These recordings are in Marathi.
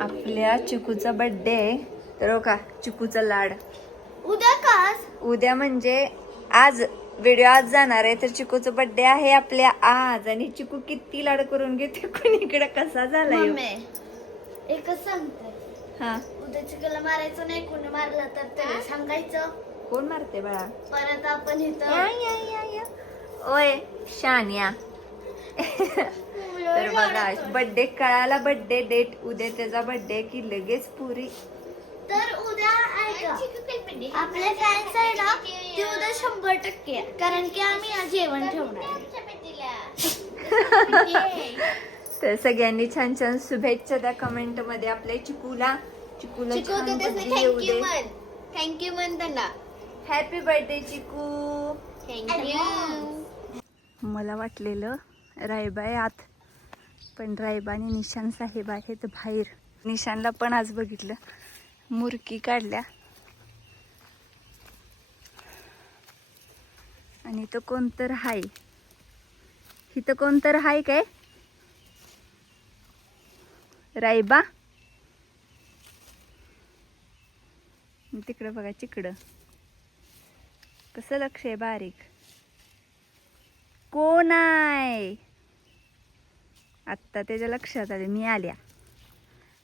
आपल्या चिकूचा बर्थडे आहे. तर हो का चिकूचा लाड. उद्या कास उद्या म्हणजे आज व्हिडिओ आज जाणार आहे तर चिकूचा बर्थडे आहे आपल्या आज. आणि चिकू किती लाड करून घेते कुणीकडे कसा झाला एकच सांगते. हा. उद्या चिकला मारायचं नाही कोणी मारलं तर त्याला सांगायचं. कोण मारते बाळा? परत आपण इथं. ओय शान्या. तर बघा बर्थडे कळाला बर्थडे डेट उद्या त्याचा बर्थडे की लगेच पुरी. तर उद्या ऐका आपल्या फॅन्स आहे ना ते उद्या शंभर टक्के आहे. कारण की आम्ही आज जेवण ठेवणार. तर सगळ्यांनी छान छान शुभेच्छा द्या कमेंटमध्ये आपल्या चिकूला. चिकूला थँक्यू म्हण थँक्यू म्हण त्यांना. हॅपी बर्थडे चिकू. थँक्यू मला वाटलेलं रायबा आहे आत पण रायबा आणि निशान साहेब आहेत बाहेर. निशानला पण आज बघितलं. मुरकी काढल्या. आणि तो कोणतर हाय. इथं कोणतर हाय काय? रायबा? तिकडं बघा तिकडं कसं लक्ष आहे बारीक? कोण आहे? आत्ता त्याच्या लक्षात आले मी आल्या.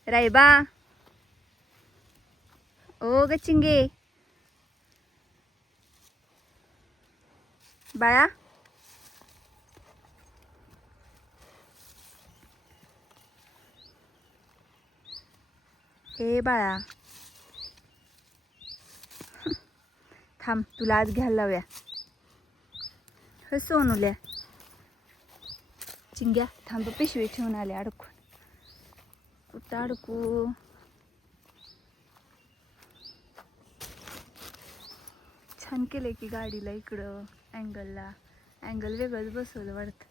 रायबा ओ ग चिंगे बाळा. ए बाळा. थांब तुला आज घ्यायला लावूया. हो सोनूल्या चिंग्या थांब पिशवी ठेवून आले अडकून. कुठं अडकू. छान केलंय की गाडीला इकडं अँगलला अँगल वेगळंच बसवलं वाटतं.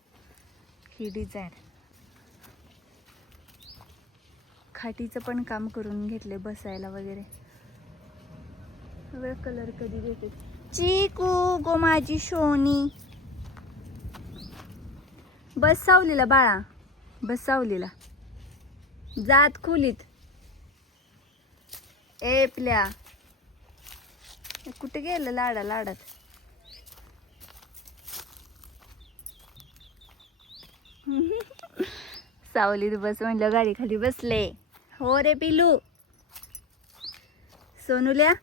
ही डिझाईन खाटीचं पण काम करून घेतले बसायला वगैरे. सगळं कलर कधी भेटेल? चिकू गो माझी शोनी बस सावलीला बाळा. बस सावलीला जात खोलीत. एपल्या कुठे गेलं लाडा लाडात? सावलीत बस म्हणलं गाडी खाली बसले. हो रे पिलू. सोनूल्या?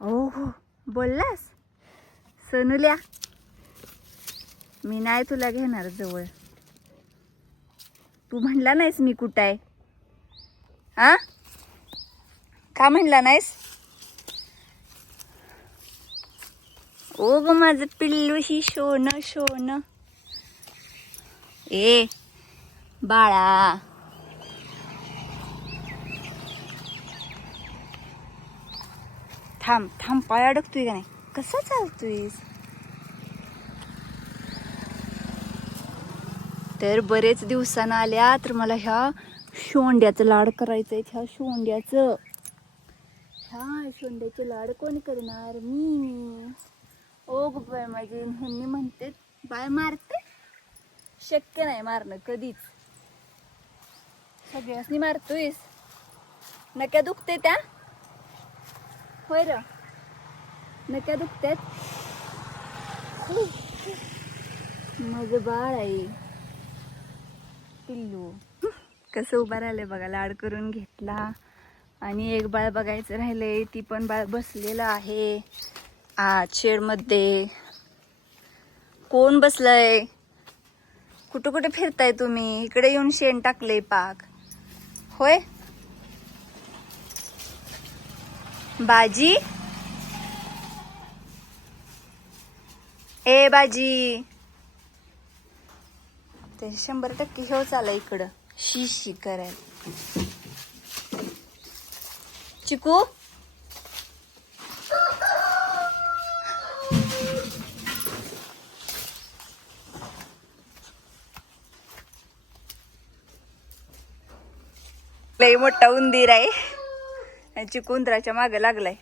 ओ हो बोललास? सोनूल्या? मी नाही तुला घेणार जवळ. तू म्हणला नाहीस मी कुठं आहे? हा? का म्हणला नाहीस? ओ ग माझं पिल्लूशी शोन शोन. ए बाळा. थांब थांब पाय अडकतोय का नाही? कसं चालतोयस? तर बरेच दिवसानं आल्या तर मला ह्या शोंड्याचं लाड करायचं आहे ह्या शोंड्याचं. ह्या शोंड्याचे लाड कोण करणार? मी ओ ग बाय माझी नेहमी म्हणते बाय मारते. शक्य नाही मारणं कधीच. सगळ्यासनी मारतोयस. नक्या दुखते त्या? होय र. नक्या दुखत्यात? माझं बाळ आहे. पिल्लू. कसं उभा राहिलंय बघा लाड करून घेतला. आणि एक बाळ बघायचं राहिलंय ती पण बाळ बसलेलं आहे. आज शेडमध्ये. कोण बसलंय? कुठं कुठे फिरताय तुम्ही? इकडे येऊन शेण टाकलंय पाक. होय? बाजी? ए बाजी. ते शंभर टक्के ह्यो आला इकडं. शी शी करायला. चिकू? लई मोठा उंदीर आहे. आणि चिकू उंदराच्या मागे लागलाय.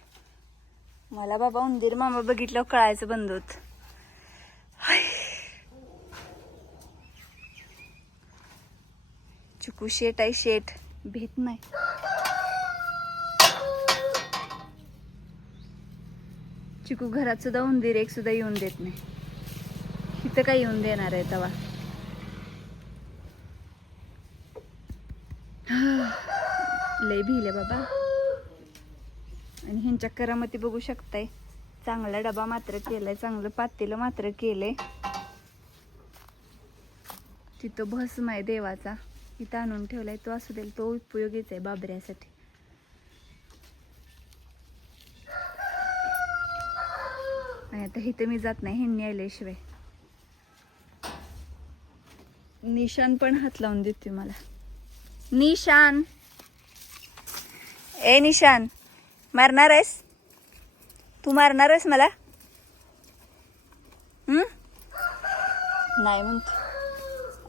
मला बाबा उंदीर मामा बघितलं कळायचं बंद होत. चिकू शेट आहे शेट. भेट नाही. चिकू घरात सुद्धा उंदीर एक सुद्धा येऊन देत नाही. इथं काय येऊन देणार आहे तवा? लय भिले बाबा. आणि ह्यांच्या करामती बघू शकताय. चांगला डबा मात्र केलाय चांगलं पातेलं मात्र केलंय. तिथं भस्म आहे देवाचा. इथं आणून ठेवलाय तो असू देईल तो उपयोगीच आहे बाबऱ्यासाठी. आणि आता इथं मी जात नाही ह्यांनी आल्याशिवाय. निशान पण हात लावून देते मला. निशान! ए निशान मारणार आहेस? तू मारणार आहेस मला? नाही म्हणते.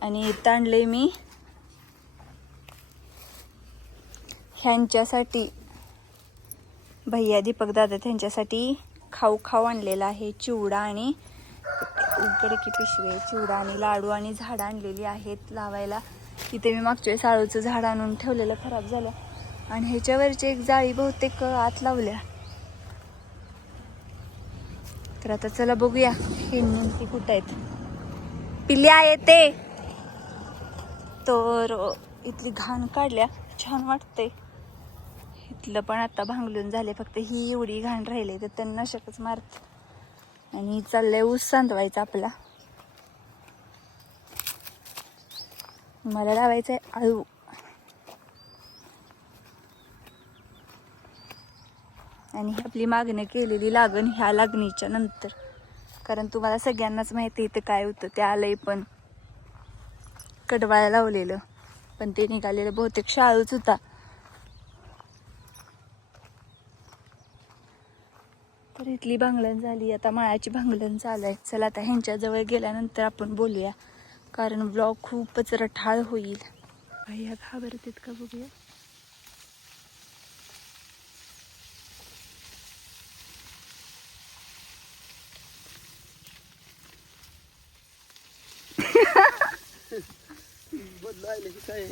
आणि इथं मी. ह्यांच्यासाठी भैया दीपक दादा त्यांच्यासाठी खाऊ खाऊ आणलेला आहे. चिवडा आणि उकडे की पिशवी चिवडा आणि लाडू आणि झाडं आणलेली आहेत लावायला. इथे मी मागच्या वेळेस आळूचं झाड आणून ठेवलेलं खराब झालं. आणि ह्याच्यावरची एक जाळी बहुतेक आत लावल्या. तर आता चला बघूया हे नेमकी कुठं आहेत. पिल्या येते तर इथली घाण काढल्या. छान वाटते इथलं पण आता भांगलून झाले. फक्त ही एवढी घाण राहिली तर त्यांना शकच मारत आणि चाललंय ऊस सांडवायचा आपला. मला लावायचं आहे आळू. आणि ही आपली मागणी केलेली लागण ह्या लागणीच्या नंतर. कारण तुम्हाला सगळ्यांनाच माहिती इथं काय होतं. ते आलंय पण. कडवाळा लावलेलं. पण ते निघालेलं बहुतेक शाळूच होता. आपली भांगलण झाली आता माळ्याची भांगलण चालू आहे चला आता ह्यांच्याजवळ गेल्यानंतर आपण बोलूया. कारण ब्लॉग खूपच रठाळ होईल. भैया आहेत का बघूया?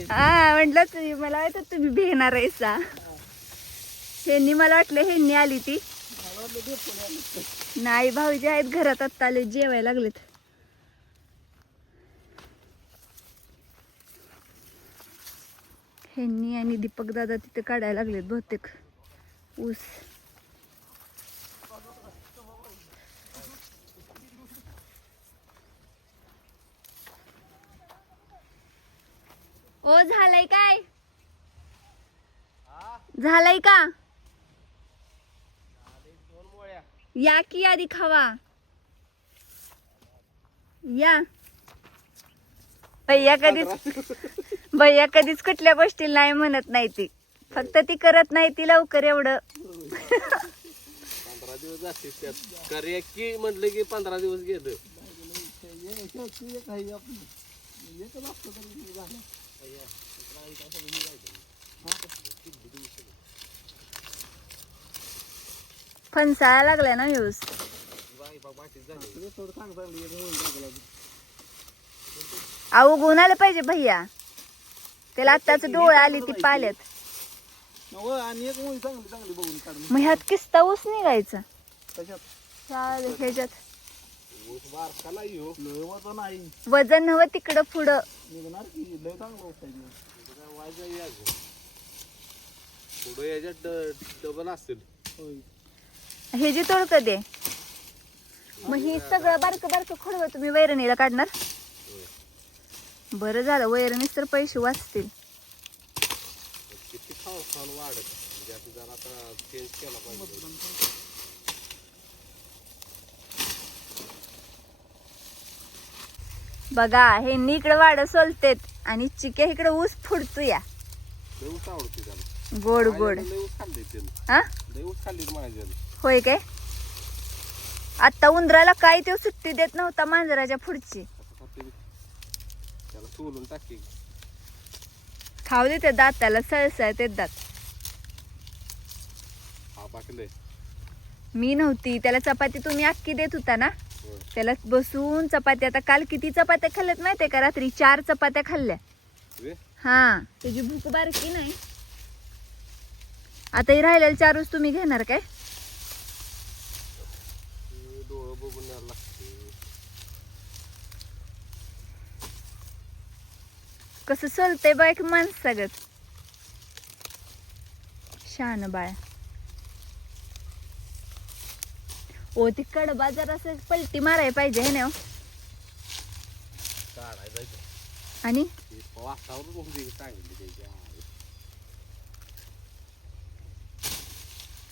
हा म्हटलं तुम्ही मला वाटत तुम्ही भेणार आहेसा ह्यांनी मला वाटलं ह्यांनी आली ती. नाही भाऊजी आहेत घरात आत्ता आले जेवायला लागलेत. ह्यांनी आणि दीपक दादा तिथे काढायला लागलेत बहुतेक. ऊस. ओ झालंय काय? झालंय का? या की आधी खावा या. भैया कधीच भैया कधीच कुठल्या गोष्टीला नाही म्हणत नाही ती. फक्त ती करत नाही ती लवकर एवढं. पंधरा दिवस जाते त्यात. कार्य की म्हटलं की पंधरा दिवस गेलं. फणसाळा लागलाय ना ह्यूस अहो गुण आलं पाहिजे भैया. त्याला आत्ताच डोळे आली ती पाल्यात. आणि एक मुली चांगली चांगली बघून काढ मग ह्यात किस्ता ऊस निघायचा ह्याच्यात. बारकाला येऊ लय नाही वजन नव्हं तिकडं पुढं. पुढे याच्यात डबल असेल. हे जी तोड कधी आहे? मग ही सगळं बारकं बारकं खोडवं तुम्ही वैरणीला काढणार? बरं झालं वैरणीच तर पैसे वाचतील. म्हणजे बघा हे इकडे वाड सोलतेत आणि चिके इकडे ऊस फुडतो या. गोड गोड. हा? होय काय? आता उंदराला काय ते सुट्टी देत नव्हता मांजराच्या पुढची. त्याला सोलून टाके. खाऊ देते दाताला सळसळ ते दात. मी नव्हती त्याला चपाती तुम्ही अख्खी देत होता ना? त्याला बसून चपाती आता काल किती चपात्या खाल्ल्यात माहितीये का रात्री? चार चपात्या खाल्ल्या. हा. तुझी भूक बारकी नाही. आता हे राहिलेले चार रोज तुम्ही घेणार काय हे यायला लागते. कसं चलतंय बायक माणसागत शान बाळ ओ ती कडबा जरा असं पलटी मारायला पाहिजे है ना हो? काढायला जायचं. आणि? ते.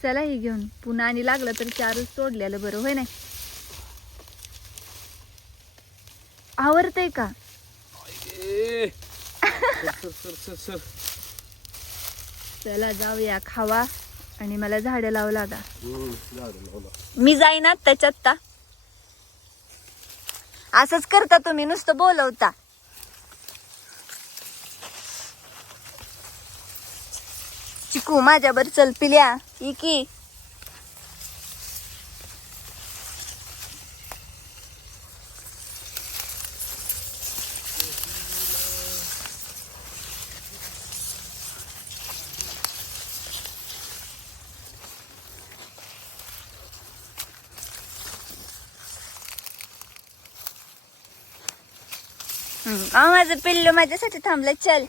चला ही घेऊन. पुन्हा आणि लागलं तर चारच तोडलेलं बरं होय नाही? आवडते का? ए, sir sir sir sir sir चला जाऊया खावा आणि मला झाडं लावू लागा. हम्म, झाडं लावलं. मी जाईना त्याच्यात ता. असंच करता तुम्ही नुसतं बोलवता. चिकू माझ्यावर चल पिल्या. इकी की हम्म, अहो, माझं पिल्लू माझ्यासाठी थांबलं चल.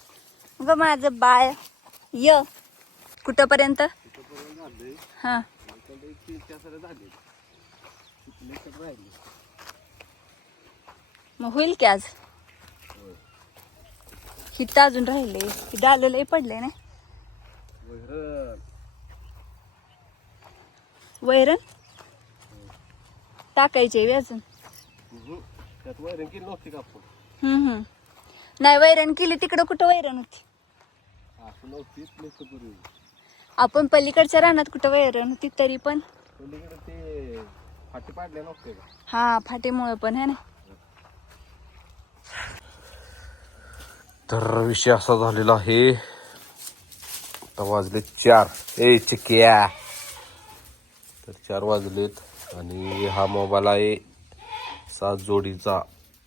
ग माझं बाळ. य. कुठपर्यंत. हा. मग होईल की आज? हिथं अजून राहिले डालो लय पडले ना. वैरण? टाकायचे अजून. हम्म हम्म. नाही वैरण केली तिकडं कुठं वैरण होती? असं नव्हतीच नसतं पूर्वी. आपण पलीकडच्या रानात कुठं वैरण होती तरी पण? पलीकडे ते फाटी पाडले नव्हते का? हा फाटेमुळे पण है ना? तर विषय असा झालेला आहे आता वाजले चार. ए चिक्या. तर चार वाजलेत आणि हा मोबाईल आहे सात जोडीचा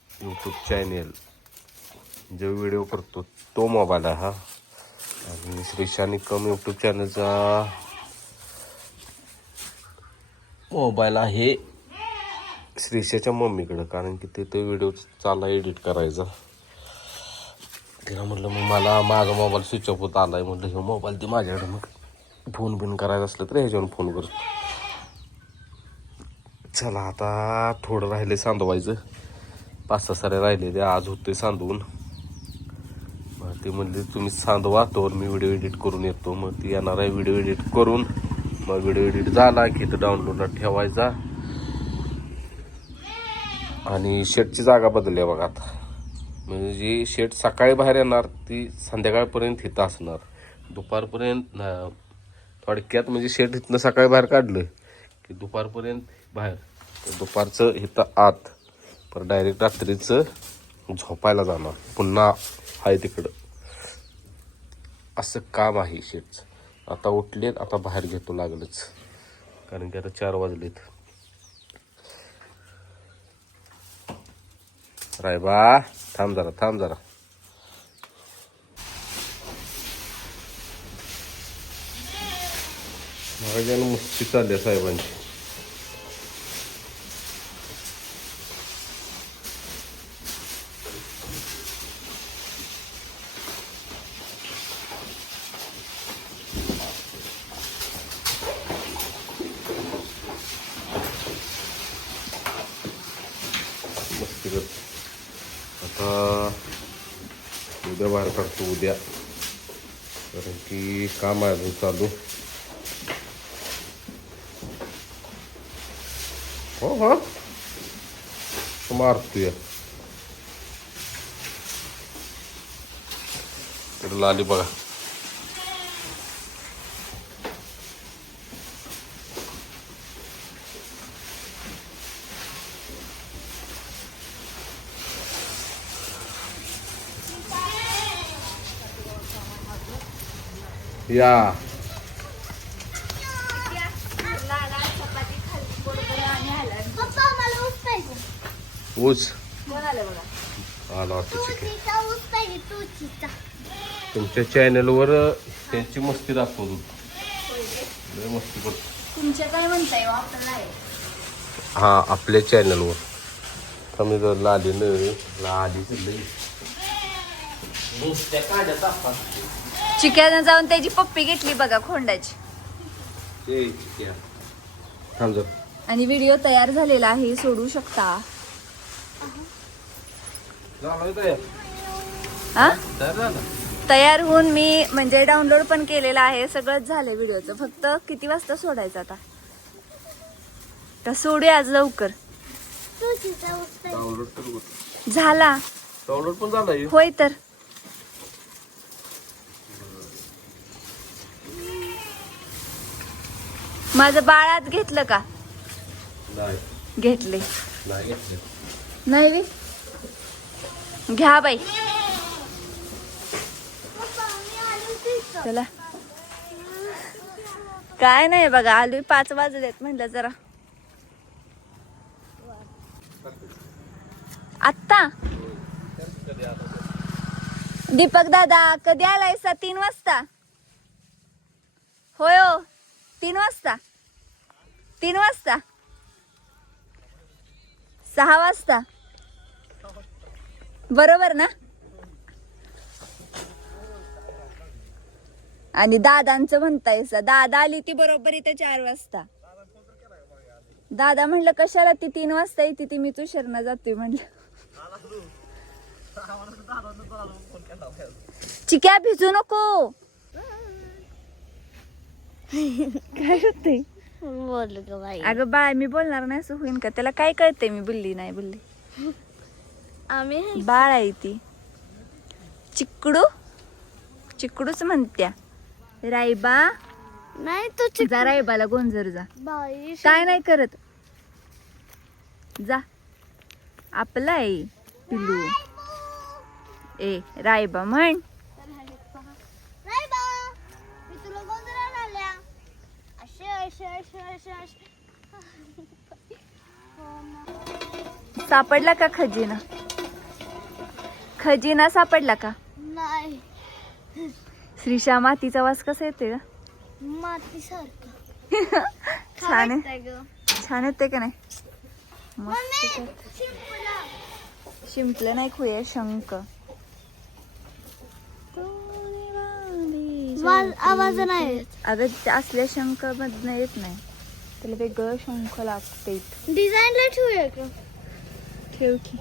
यूट्यूब चॅनेल जो व्हिडिओ करतो तो मोबाईल आहे हा. आणि श्रीशानी कम यूट्यूब चॅनलचा मोबाईल आहे श्रीशाच्या मम्मीकडं कारण की ते तो व्हिडिओ चालला एडिट करायचा. तिला म्हटलं मग मला माझा मोबाईल स्विच ऑफ होत आलाय. म्हटलं हे मोबाईल ते माझ्याकडे. मग फोन बिन करायचं असलं तर ह्याच्यावर फोन करतो. चला आता थोडं राहिले सांदवायचं पाच सहा सारे राहिले ते आज होते सांदवून ते म्हणले तुम्ही सांधवा तोवर मी व्हिडिओ एडिट करून येतो. मग ती येणार आहे व्हिडिओ एडिट करून. मग व्हिडिओ एडिट झाला की इथं डाउनलोडला ठेवायचा. आणि शेटची जागा बदलली आहे बघा आता. म्हणजे जी शेट सकाळी बाहेर येणार ती संध्याकाळपर्यंत इथं असणार. दुपारपर्यंत थोडक्यात म्हणजे शेट इथनं सकाळी बाहेर काढलं की दुपारपर्यंत बाहेर. दुपारचं इथं आत पर डायरेक्ट रात्रीचं झोपायला जाणार. पुन्हा आहे तिकडं. असं काम आहे शेटचं आता उठलेत आता बाहेर घेतो लागलंच. कारण की आता चार वाजलेत. रायबा थांब जरा थांब जरा. महाराजांना मुस्ती चालली आहे साहेबांची. मस्ती करत आता उद्या बाहेर काढतो उद्या कारण की काम आहे अजून चालू हो हा मारतोय इकडे लाली बघा या. पप्पा मला ऊस आलं बघा आला वाटतं चिकन तुमच्या चॅनलवर त्यांची मस्ती दाखवतो. लय मस्ती करतो. तुमच्या काय म्हणताय हो. हा आपल्या चॅनलवर कमी जर लाली न लालीच लई. नुसत्या काड्या दाखवा चिक्यानं जाऊन त्याची पप्पी घेतली बघा खोंडाची. थांब आणि व्हिडिओ तयार झालेला आहे सोडू शकता. झालं तयार? हा? तयार झालं? तयार होऊन मी म्हणजे डाउनलोड पण केलेलं आहे सगळंच झालंय व्हिडिओचं. फक्त किती वाजता सोडायचं आता? तर सोडूया आज लवकर. डाउनलोड? झाला. डाउनलोड पण झालं होय तर. माझं बाळात घेतलं का? नाही. घेतले. नाही बी? घ्या बाई. आलो चला. काय नाही बघा आलोय पाच वाजलेत म्हटलं जरा. आत्ता? दीपक दादा कधी आलायसा? तीन वाजता. होय हो. तीन वाजता. तीन वाजता. सहा वाजता. बरोबर ना? आणि दादांचं म्हणतायस दादा आली ती बरोबर इथे चार वाजता. दादा म्हणलं कशाला ती तीन वाजता येते? ती मी तुषारनं जातोय म्हणलं. चिक्या भिजू नको. काय होते बोल ग बाई. अगं बाय मी बोलणार नाही असं होईन का? त्याला काय कळतंय मी बोलली नाही बोलली? आम्ही बाळ आहे ती. चिकडू? चिकडूच म्हणत्या. राईबा नाही तू चिक जा राईबाला गोंजर जा. बाई काय नाही करत. जा. आपला आहे पिल्लू. ए रायबा म्हण नाही बा मी तुला गोंधळात आल्या असे असे असे असे असे सापडला का खजिना? खजिना सापडला का? नाही. श्रीशा मातीचा वास कसा येते का माती सारखं छान आहे. छान येते का नाही? मस्त शिंपलं. नाही खुया आवाज नाही येत. अगं असल्या शंख मधनं येत नाही. त्याला वेगळं शंख लागते डिझाईनला ठेवूया का? ठेव की.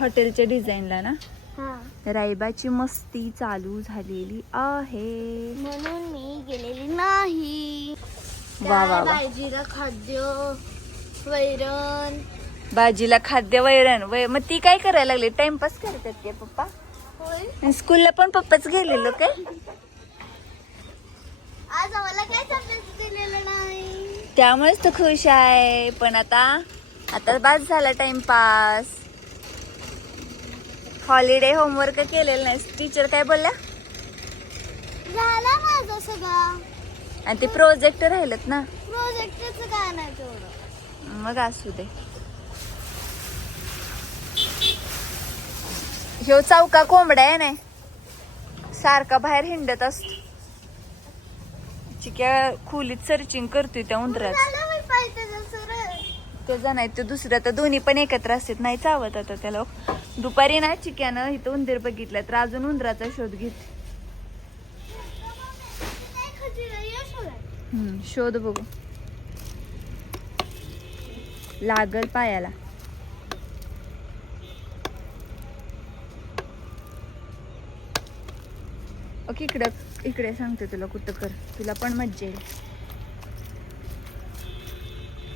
हॉटेलच्या डिझाईनला ना? हा. रायबाची मस्ती चालू झालेली आहे. म्हणून मी गेलेली नाही. वा वा वा. भाजीला खाद्य वैरण. बाजीला खाद्य वैरण. वै मग ती काय करायला लागली? टाइमपास करतात ते पप्पा? होय. आणि स्कूलला पण पप्पाच गेलेलो काय आज आम्हाला काय अभ्यास दिलेला नाही त्यामुळेच तो खुश आहे. पण आता आता बास झाला टाइमपास. हॉलिडे होमवर्क केलेलं नाही टीचर काय बोलल्या? झाला माझा सगळा. आणि ते प्रोजेक्ट राहिलेत ना. प्रोजेक्टच काय नाही तेवढं. मग असू दे. ह्यो चौका कोंबडा आहे नाही सारखा बाहेर हिंडत असतो. चिक्या खोलीत सर्चिंग करतोय त्या उंदरात. त्याचा नाही तो दुसरा तर दोन्ही पण एकत्र असतात नाही चावत आता त्याला. दुपारी ना चिक्यानं इथं उंदीर बघितलं तर अजून उंदराचा शोध घेत. शोध बघू. लागल पायाला. ओके इकडं. इकडे सांगते तुला कुठं कर. तुला पण मज्जा येईल.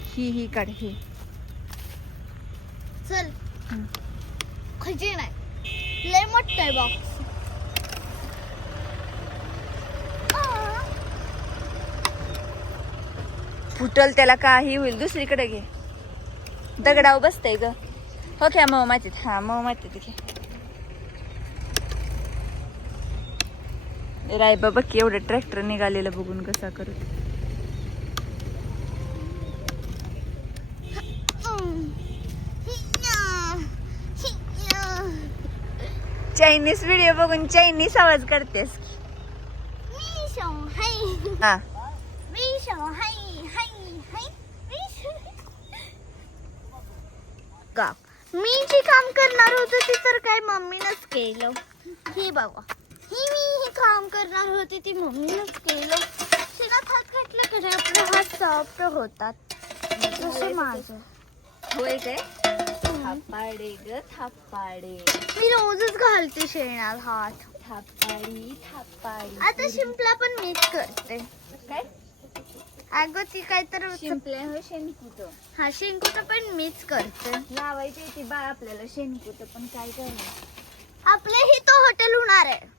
ही ही काढ ही. चल. खजी नाही लय मोठं आहे बॉक्स फुटल त्याला काही होईल दुसरीकडे घे. दगडाव बसतय ग. हो घ्या मऊ मातीत. हा मऊ मातीत घे. राय बाबा की एवढं ट्रॅक्टर निघालेलं बघून कसा करत. चायनीज व्हिडिओ बघून चायनीज आवाज करतेस. मी हाय हा. मी हाय हाय का? मी जे काम करणार होतो ते तर काय मम्मीनच केलं. हे बघा. ही मी हे काम करणार होते ते मम्मीनच केलं. शेणात हात घातलं की नाही आपले हात सॉफ्ट होतात. जसं माझं. होय काय थापाडे ग थापाडे. मी रोजच घालते शेणात हात. थापाडी थापाडी. आता शिंपला पण मीच करते. काय? अगं ती काय तर शिंपल्या हो शेणकुट हा शेंकुट पण मीच करते. लावायची ती बाळ आपल्याला शेणकुट पण काय करणार? आपले हिथं हॉटेल होणार आहे.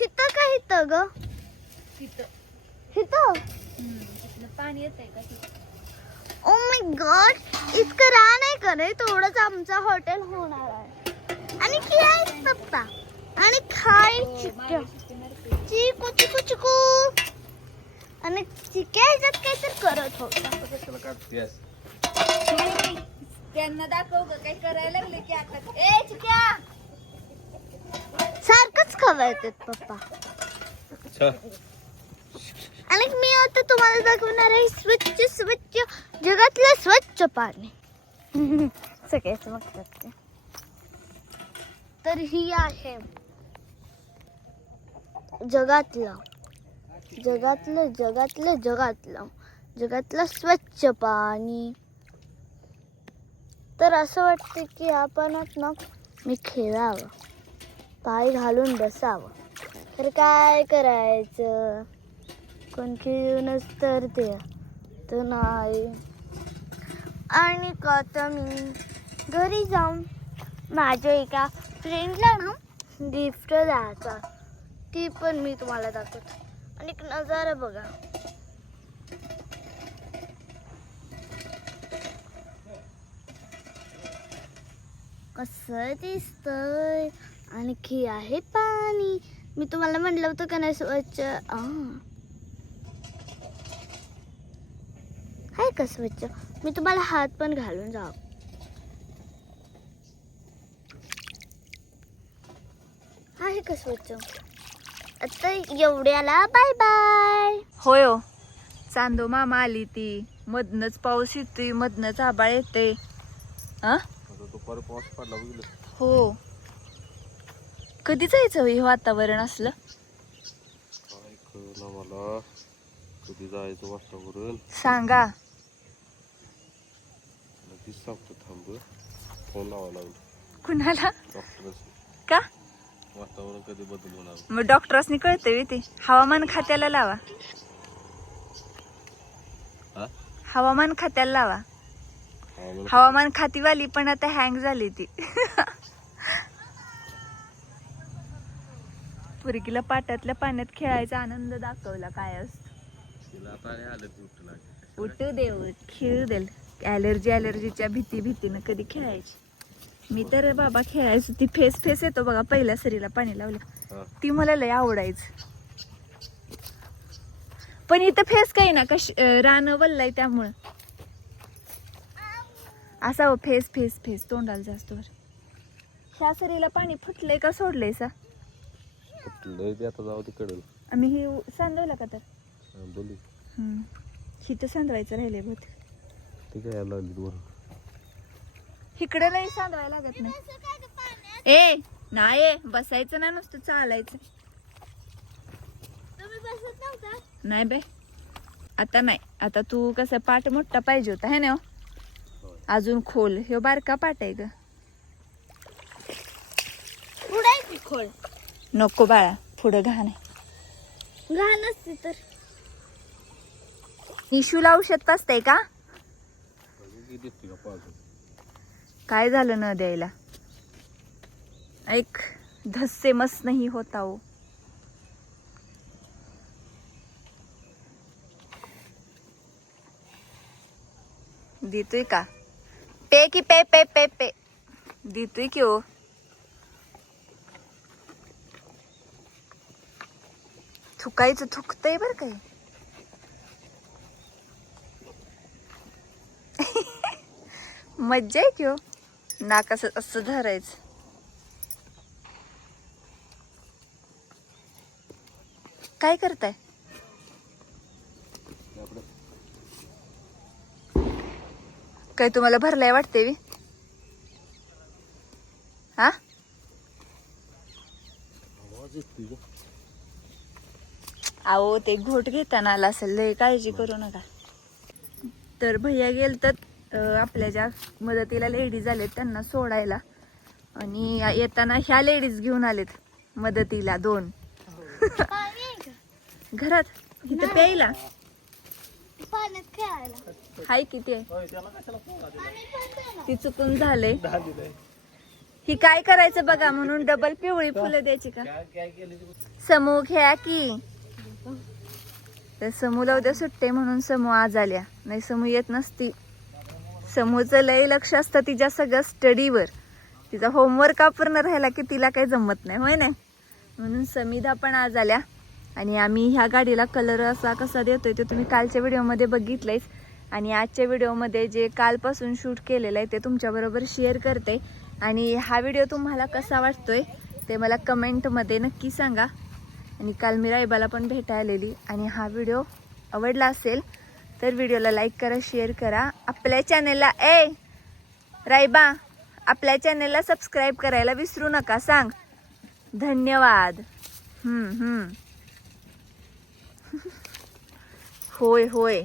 हिथं का हिथं ग? हिथं तिथलं पाणी येत आहे का ओ माय गॉड इतकं रान आहे का रे? तेवढंच आमचं हॉटेल होणार आहे. आणि काय पप्पा आणि खाय चिक्क्या चिकू चिकू चिकू. आणि चिक्क्या ह्याच्यात काहीतरी करत होता. काढतेस त्यांना दाखव ग काय करायला लागले की आता. ए चिक्या! सारखंच खवायचे पप्पा. आणि मी आता तुम्हाला दाखवणार आहे स्वच्छ स्वच्छ जगातलं स्वच्छ पाणी. सगळेच बघतात ते. तर ही आहे जगातलं जगातलं जगातलं जगातलं जगातलं स्वच्छ पाणी. तर असं वाटतं की आपणच ना मी खेळावं. पाय घालून बसावं. तर काय करायचं? कन्फ्युजनच तर ते. तर नाही. आणि का तर मी घरी जाऊन माझ्या एका फ्रेंडला ना गिफ्ट द्यायचा. ती पण मी तुम्हाला दाखवते. आणि एक नजारा बघा. कसं दिसतंय? आणखी आहे पाणी. मी तुम्हाला म्हटलं होतं का नाही स्वच्छ? आ. आहे का स्वच्छ? मी तुम्हाला हात पण घालून जाऊ. आहे का स्वच्छ? आता एवढ्याला बाय बाय होय हो. चांदो मामा आली ती. मधनच पाऊस येतोय मधनच आबाळ येते दुपारी पाऊस पडला हो. कधी जायचं हो वातावरण असलं? काय कळलं मला? कधी जायचं वातावरण? सांगा. लगेच सांगतो थांब. फोन लावा लागलो. कुणाला? डॉक्टरच का? वातावरण कधी बदल होणार? मग डॉक्टरांनी कळतंय ते. हवामान खात्याला लावा. हा? हवामान खात्याला लावा. हा, मला हवामान खातीवाली पण आता हँग झाली ती. पुरकीला पाटातल्या पाण्यात खेळायचा आनंद दाखवला. काय असतो? उठू दे खेळू दे. ॲलर्जी ॲलर्जीच्या भीती भीतीनं कधी खेळायची? मी तर बाबा खेळायचो ती फेस फेस येतो बघा पहिल्या सरीला पाणी लावलं. ती मला लय आवडायचं. पण इथं फेस काही ना कश रानं वल्लाय त्यामुळं. असा फेस फेस फेस तोंडाला जास्त वर. ह्या सरीला पाणी फुटलंय का सोडलंय सा? कुठलं ते आता जाऊ तिकडं आम्ही हे सांडवलं का तर? बोलू हम्म. सांडवायचं ते काय यायला लागली वरून इकडे लई सांडवायला लागत नाही. ए नाही बसायचं ना नुसतं चालायचं. तुम्ही बसत नव्हता? नाही बे आता नाही. आता तू कसं पाठ मोठा पाहिजे होता है ना हो? अजून खोल. ह्यो बारका पाट आहे ग. पुढे की खोल? नको बाळा पुढं घाण आहे. घाण असते तर. निशूला औषध पाचतंय का? काय झालं न द्यायला? ऐक धस्से मस नाही होता हो देतोय का? पे की पे पे पे पे. देतोय की हो? थुकायचं थुकतंय बरं काय मज्जा आहे किंवा हो? नाक असं असं धरायचं. काय करताय? काय तुम्हाला भरलाय वाटते मी हा? अहो ते घोट घेताना आला असेल लय काळजी करू नका. तर भैया गेल तर आपल्या ज्या मदतीला लेडीज आलेत त्यांना सोडायला. आणि येताना ह्या लेडीज घेऊन आलेत मदतीला दोन? घरात इथं प्यायला. पाण्यात खेळायला. हाय किती आहे. ती चुकून झाले ही काय करायचं बघा म्हणून डबल पिवळी फुलं द्यायची का? समूह घ्या की. तर समूला उद्या सुट्टे म्हणून समूह आज आल्या. नाही समूह येत नसती. समूहचं लय लक्ष असतं तिच्या सगळ्या स्टडीवर. तिचा होमवर्क आपण राहिला की तिला काही जमत नाही होय नाही? म्हणून समिधा पण आज आल्या. आणि आम्ही ह्या गाडीला कलर असा कसा देतोय ते तुम्ही कालच्या व्हिडिओमध्ये बघितलंयच आणि आजच्या व्हिडिओमध्ये जे कालपासून शूट केलेलं आहे ते तुमच्याबरोबर शेअर करते. आणि हा व्हिडिओ तुम्हाला कसा वाटतोय ते मला कमेंटमध्ये नक्की सांगा. आणि काल मी रायबाला पण भेटा आलेली. आणि हा व्हिडिओ आवडला असेल तर व्हिडिओला लाईक करा शेअर करा. आपल्या चॅनेलला ए रायबा आपल्या चॅनेलला सबस्क्राईब करायला विसरू नका सांग. धन्यवाद. हम्म हम्म. होय होय.